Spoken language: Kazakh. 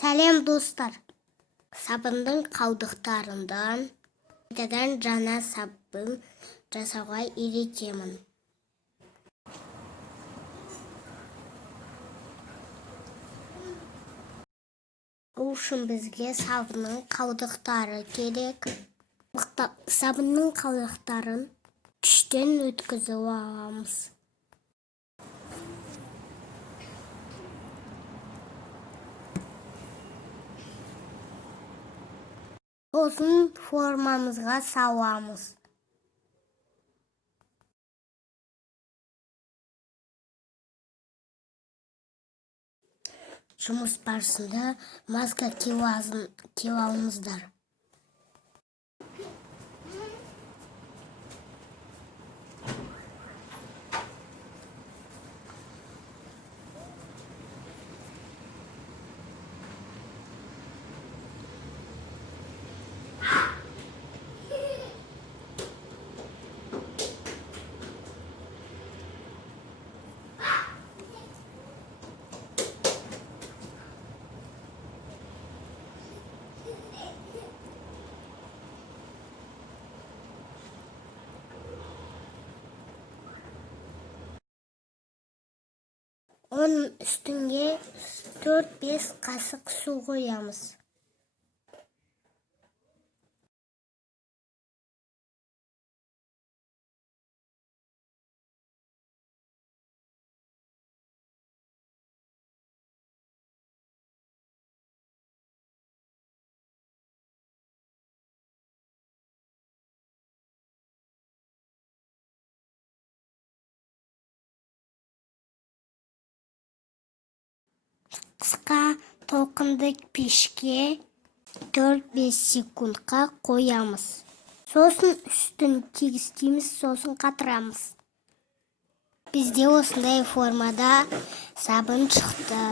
Сәлем достар. Сабындың қалдықтарынан қайтадан жаңа сабын жасауға үйретемін. Бұл үшін бізге сабынның қалдықтары керек. Сабынның қалдықтарын күштен өткізіп аламыз. Сосын формамызға саламыз. Жұмыс барысында маска кие алыңыздар. Оның үстіне 4-5 қасық су қоямыз. Қысқа толқынды пешке 4-5 секундқа қоямыз. Сосын үстін тегістейміз, сосын қатырамыз. Бізде осындай формада сабын шықты.